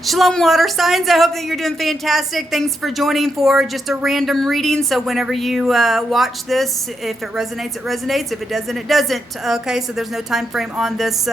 Shalom, water signs. I hope that you're doing fantastic. Thanks for joining for just a random reading. So whenever you watch this, if it resonates, it resonates. If it doesn't, it doesn't. Okay, so there's no time frame on this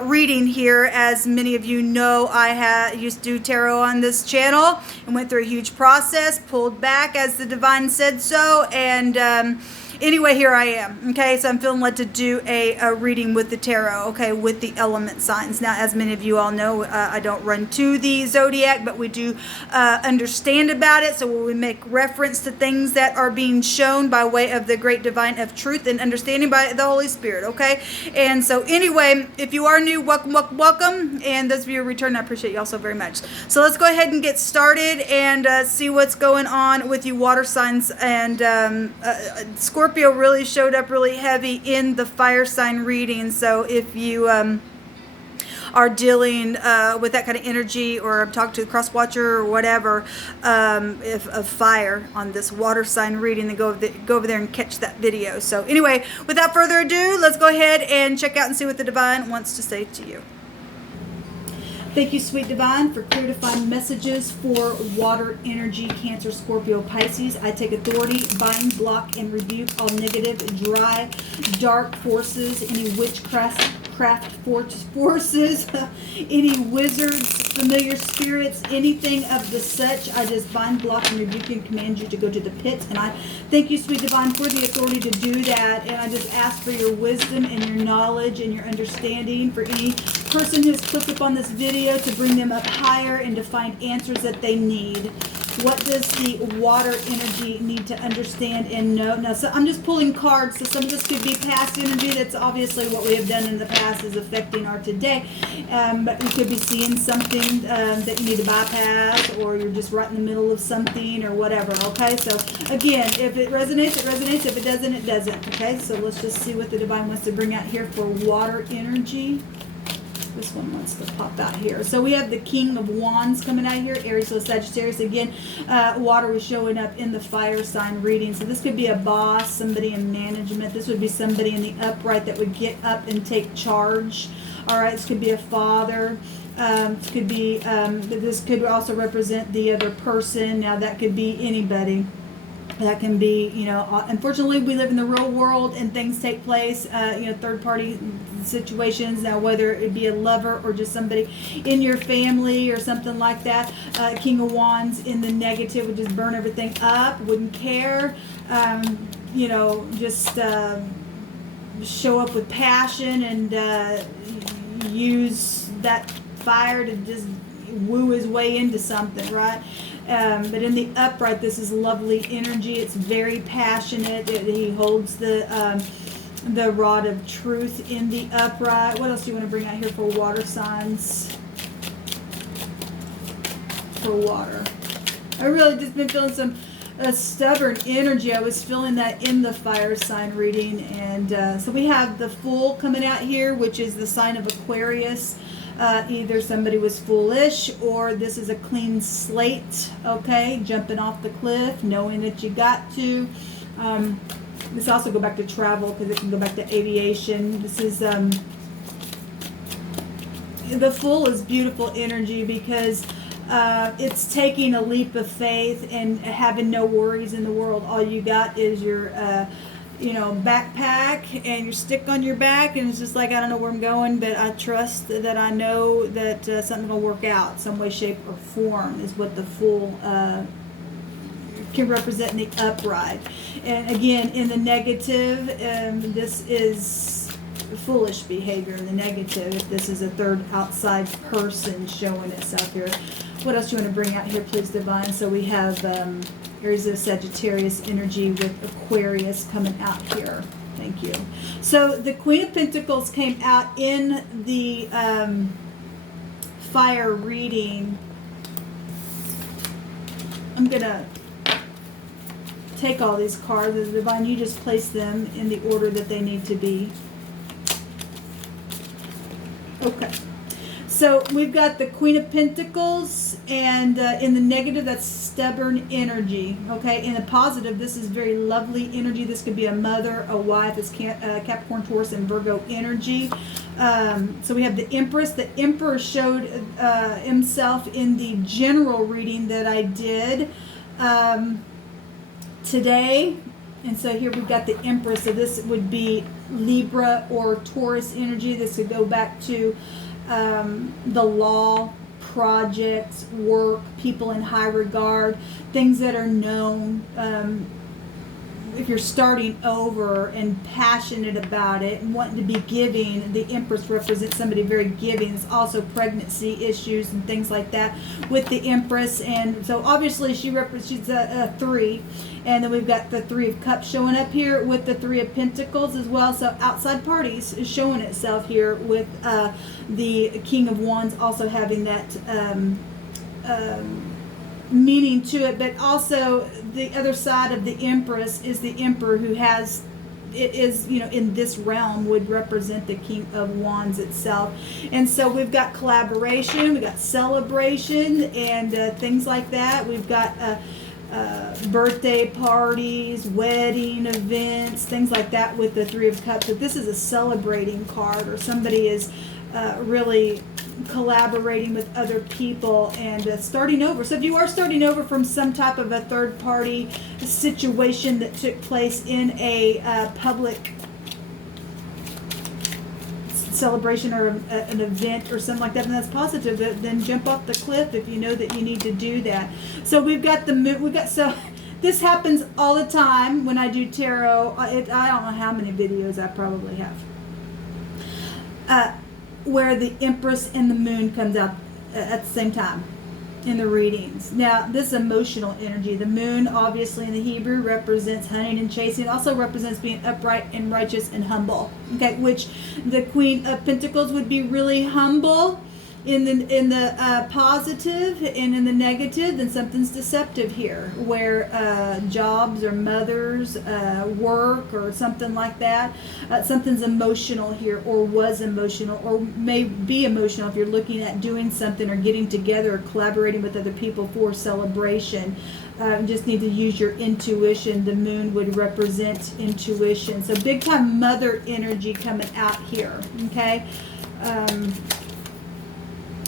reading here. As many of you know, I used to do tarot on this channel and went through a huge process, pulled back as the divine said so, and anyway, here I am. Okay, so I'm feeling led to do a reading with the tarot, okay, with the element signs. Now, as many of you all know, I don't run to the zodiac, but we do understand about it. So when we make reference to things that are being shown by way of the great divine of truth and understanding by the Holy Spirit, okay? And so anyway, if you are new, welcome, welcome, welcome. And those of you who return, I appreciate you all so very much. So let's go ahead and get started and see what's going on with you water signs. And Scorpio really showed up really heavy in the fire sign reading. So if you are dealing with that kind of energy, or talk to the cross watcher or whatever, if of fire on this water sign reading, then go over there and catch that video. So anyway, without further ado, let's go ahead and check out and see what the divine wants to say to you. Thank you, sweet divine, for clear defined messages for water energy, Cancer, Scorpio, Pisces. I take authority, bind, block, and rebuke all negative, dry, dark forces, any witchcraft forces, any wizards, familiar spirits, anything of the such. I just bind, block, and rebuke and command you to go to the pit. And I thank you, sweet divine, for the authority to do that. And I just ask for your wisdom and your knowledge and your understanding for any person who's clicked upon this video, to bring them up higher and to find answers that they need. What does the water energy need to understand and know? Now, so I'm just pulling cards, so some of this could be past energy. That's obviously what we have done in the past is affecting our today. But you could be seeing something that you need to bypass, or you're just right in the middle of something or whatever, okay? So again, if it resonates, it resonates. If it doesn't, it doesn't, okay? So let's just see what the divine wants to bring out here for water energy. This one wants to pop out here. So we have the King of Wands coming out here, Aries, so Sagittarius. Again, water was showing up in the fire sign reading. So this could be a boss, somebody in management. This would be somebody in the upright that would get up and take charge. All right, this could be a father. This could be, this could also represent the other person. Now that could be anybody. That can be, you know, unfortunately we live in the real world and things take place, you know, third party situations. Now whether it be a lover or just somebody in your family or something like that. King of Wands in the negative would just burn everything up, wouldn't care, you know, just show up with passion and use that fire to just woo his way into something, right? But in the upright, this is lovely energy. It's very passionate. He holds the rod of truth in the upright. What else do you want to bring out here for water signs? For water, I really just been feeling some stubborn energy. I was feeling that in the fire sign reading, and so we have the Fool coming out here, which is the sign of Aquarius. Either somebody was foolish, or this is a clean slate, okay, jumping off the cliff, knowing that you got to. This also go back to travel, because it can go back to aviation. This is, the Fool is beautiful energy, because it's taking a leap of faith and having no worries in the world. All you got is your you know, backpack and your stick on your back, and it's just like, I don't know where I'm going, but I trust that I know that something will work out some way, shape, or form, is what the Fool can represent in the upright. And again, in the negative, this is foolish behavior in the negative, if this is a third outside person showing itself here. What else do you want to bring out here, please, divine? So we have Aries of Sagittarius energy with Aquarius coming out here. Thank you. So the Queen of Pentacles came out in the fire reading. I'm going to take all these cards. The divine, you just place them in the order that they need to be. Okay. So we've got the Queen of Pentacles, and in the negative, that's stubborn energy. Okay, in the positive, this is very lovely energy. This could be a mother, a wife. It's Capricorn, Taurus, and Virgo energy. So we have the Empress. The Emperor showed himself in the general reading that I did today. And so here we've got the Empress. So this would be Libra or Taurus energy. This could go back to the law, projects, work, people in high regard, things that are known. If you're starting over and passionate about it and wanting to be giving, the Empress represents somebody very giving. There's also pregnancy issues and things like that with the Empress. And so obviously she's a 3. And then we've got the 3 of Cups showing up here with the 3 of Pentacles as well. So outside parties is showing itself here with the King of Wands also having that meaning to it. But also the other side of the Empress is the Emperor, who has, it is, you know, in this realm would represent the King of Wands itself. And so we've got collaboration, we've got celebration, and things like that. We've got birthday parties, wedding events, things like that with the 3 of Cups. But this is a celebrating card, or somebody is really collaborating with other people and starting over. So if you are starting over from some type of a third party situation that took place in a public celebration or an event or something like that, and that's positive, then jump off the cliff if you know that you need to do that. So we've got the moon. So this happens all the time when I do tarot. I don't know how many videos I probably have where the Empress and the moon comes out at the same time in the readings. Now, this emotional energy, the moon obviously in the Hebrew represents hunting and chasing. It also represents being upright and righteous and humble. Okay, which the Queen of Pentacles would be really humble in the positive, and in the negative, then something's deceptive here, where jobs or mothers, work or something like that. Something's emotional here, or was emotional, or may be emotional if you're looking at doing something or getting together or collaborating with other people for celebration. You just need to use your intuition. The moon would represent intuition. So big time mother energy coming out here. Okay.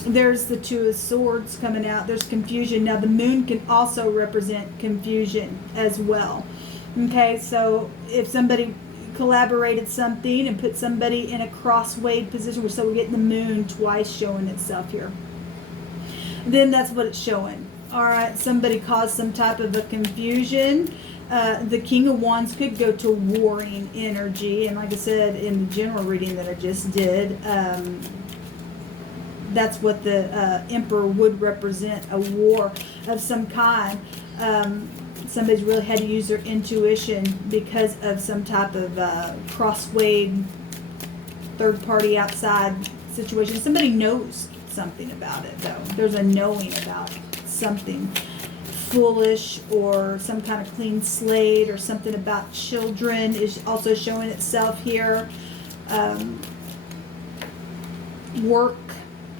There's the 2 of Swords coming out. There's confusion. Now the moon can also represent confusion as well. Okay, so if somebody collaborated something and put somebody in a crossway position, so we're getting the moon twice showing itself here, then that's what it's showing. All right, somebody caused some type of a confusion. The King of Wands could go to warring energy, and like I said in the general reading that I just did, that's what the Emperor would represent, a war of some kind. Somebody's really had to use their intuition because of some type of crossway, third party outside situation. Somebody knows something about it, though. There's a knowing about something foolish, or some kind of clean slate, or something about children is also showing itself here. Work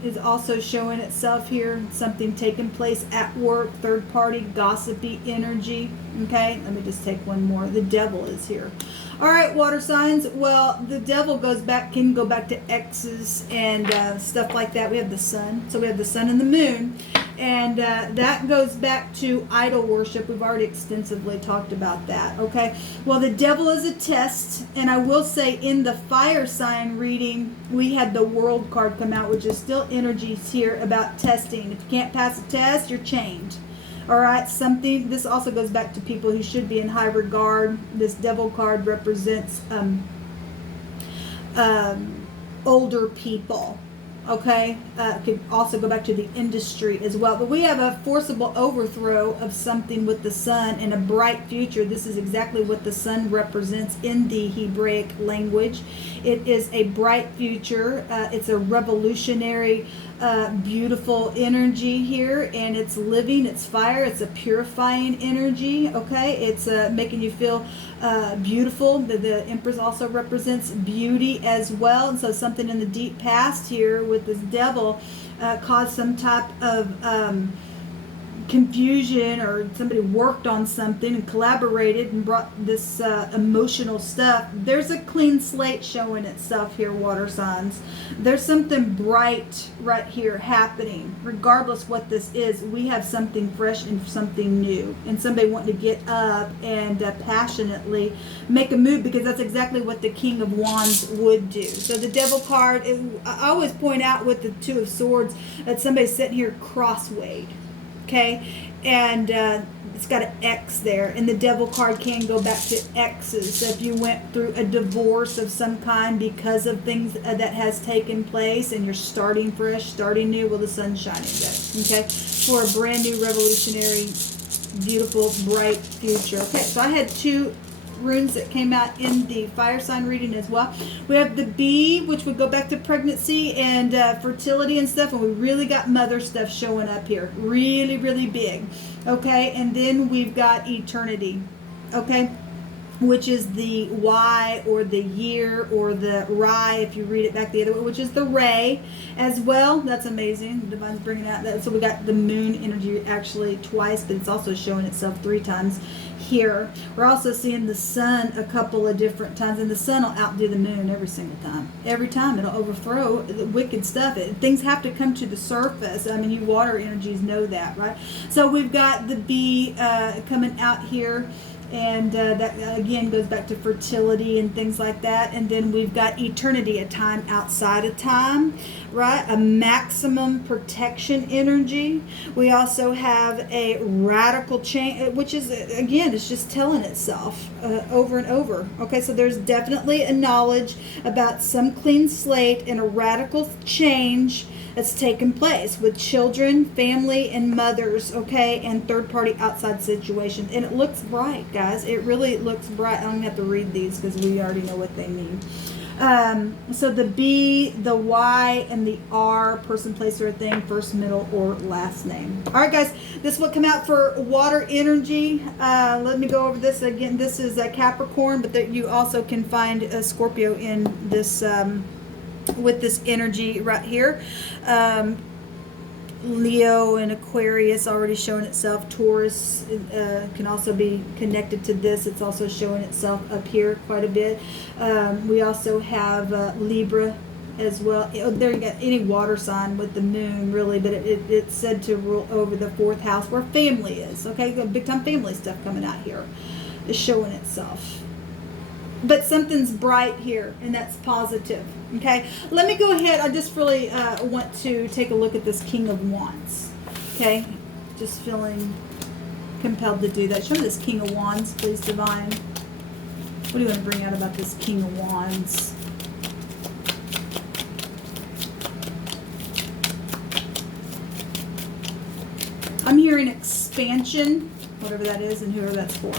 is also showing itself here. Something taking place at work, third party, gossipy energy. Okay, let me just take one more. The Devil is here. All right, water signs. Well, the Devil can go back to exes and stuff like that. We have the Sun. So we have the Sun and the Moon. And that goes back to idol worship. We've already extensively talked about that. Okay. Well, the Devil is a test. And I will say in the fire sign reading, we had the World card come out, which is still energies here about testing. If you can't pass a test, you're chained. All right. This also goes back to people who should be in high regard. This Devil card represents older people. Okay, could also go back to the industry as well. But we have a forcible overthrow of something with the Sun and a bright future. This is exactly what the Sun represents in the Hebraic language. It is a bright future. It's a revolutionary beautiful energy here, and it's living, it's fire, it's a purifying energy, okay? It's making you feel beautiful. The Empress also represents beauty as well, and so something in the deep past here with this devil caused some type of confusion, or somebody worked on something and collaborated and brought this emotional stuff. There's a clean slate showing itself here, water signs. There's something bright right here happening. Regardless what this is, we have something fresh and something new, and somebody wanting to get up and passionately make a move, because that's exactly what the King of Wands would do. So the Devil card, I always point out with the Two of Swords that somebody's sitting here crosswayed. Okay, and it's got an X there, and the Devil card can go back to X's. So if you went through a divorce of some kind because of things that has taken place, and you're starting fresh, starting new, well, the sun's shining there, okay, for a brand new, revolutionary, beautiful, bright future. Okay, so I had 2 runes that came out in the fire sign reading as well. We have the bee, which would go back to pregnancy and fertility and stuff, and we really got mother stuff showing up here, really, really big. Okay, and then we've got eternity, okay, which is the Y, or the year, or the Rye, if you read it back the other way, which is the Ray as well. That's amazing. The Divine's bringing out that. So we got the moon energy actually twice, but it's also showing itself 3 times here. We're also seeing the sun a couple of different times, and the sun will outdo the moon every single time. Every time it'll overthrow the wicked stuff. Things have to come to the surface. I mean, you water energies know that, right? So we've got the bee coming out here, and that again goes back to fertility and things like that. And then we've got eternity, a time outside of time, right? A maximum protection energy. We also have a radical change, which is, again, it's just telling itself over and over. Okay, so there's definitely a knowledge about some clean slate and a radical change that's taken place with children, family, and mothers, okay, and third-party outside situations. And it looks bright, guys. It really looks bright. I don't even have to read these because we already know what they mean. So the B, the Y, and the R, person, place, or thing, first, middle, or last name. All right, guys, this will come out for water energy. Let me go over this again. This is a Capricorn, but you also can find a Scorpio in this with this energy right here. Leo and Aquarius already showing itself. Taurus can also be connected to this. It's also showing itself up here quite a bit. We also have Libra as well. There you go, any water sign with the moon, really, but it's said to rule over the 4th house where family is. Okay, big time family stuff coming out here is showing itself. But something's bright here, and that's positive. Okay, let me go ahead. I just really want to take a look at this King of Wands. Okay, just feeling compelled to do that. Show me this King of Wands, please, Divine. What do you want to bring out about this King of Wands? I'm hearing expansion, whatever that is, and whoever that's for.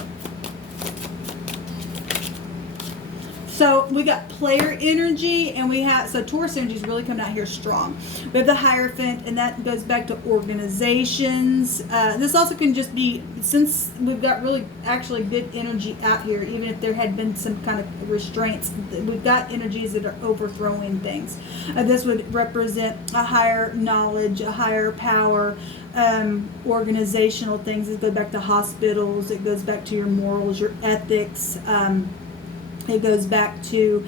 So we got player energy, and we have, so Taurus energy is really coming out here strong. We have the Hierophant, and that goes back to organizations. This also can just be, since we've got really actually good energy out here, even if there had been some kind of restraints, we've got energies that are overthrowing things. This would represent a higher knowledge, a higher power, organizational things. It goes back to hospitals. It goes back to your morals, your ethics. It goes back to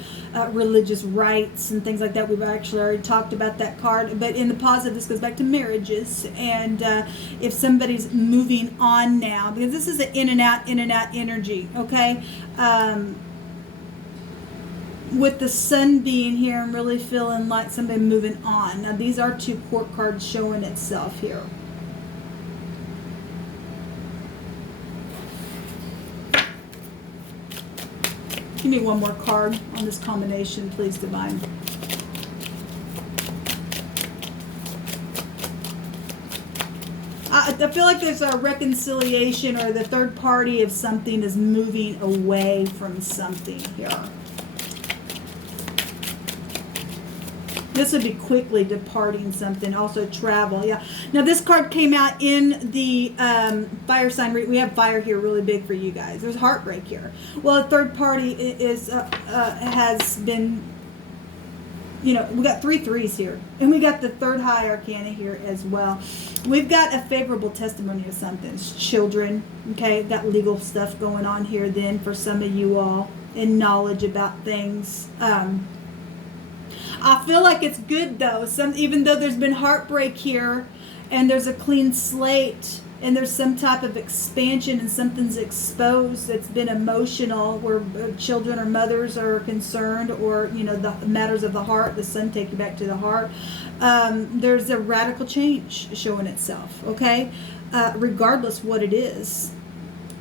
religious rights and things like that. We've actually already talked about that card. But in the positive, this goes back to marriages. And if somebody's moving on now, because this is an in and out energy, okay? With the sun being here, I'm really feeling like somebody moving on. Now, these are 2 court cards showing itself here. Give me one more card on this combination, please, Divine. I feel like there's a reconciliation, or the third party of something is moving away from something here. This would be quickly departing something. Also travel. Yeah. Now this card came out in the fire sign. We have fire here really big for you guys. There's heartbreak here. Well, a third party is has been, you know, we got 3 threes here. And we got the third high arcana here as well. We've got a favorable testimony of something. Children, okay? Got legal stuff going on here then for some of you all. And knowledge about things. I feel like it's good though. Even though there's been heartbreak here and there's a clean slate and there's some type of expansion and something's exposed that's been emotional where children or mothers are concerned, or, you know, the matters of the heart, the sun take you back to the heart. There's a radical change showing itself, okay? Regardless what it is.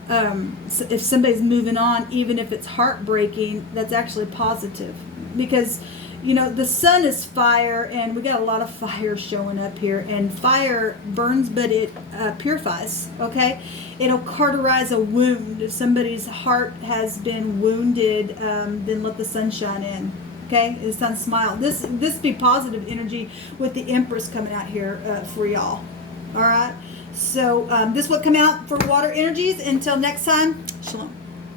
So if somebody's moving on, even if it's heartbreaking, that's actually positive, because, you know, the sun is fire, and we got a lot of fire showing up here, and fire burns, but it purifies, okay? It'll cauterize a wound. If somebody's heart has been wounded, then let the sun shine in, okay? The sun smile. This be positive energy with the Empress coming out here for y'all, all right? So this will come out for water energies. Until next time, shalom.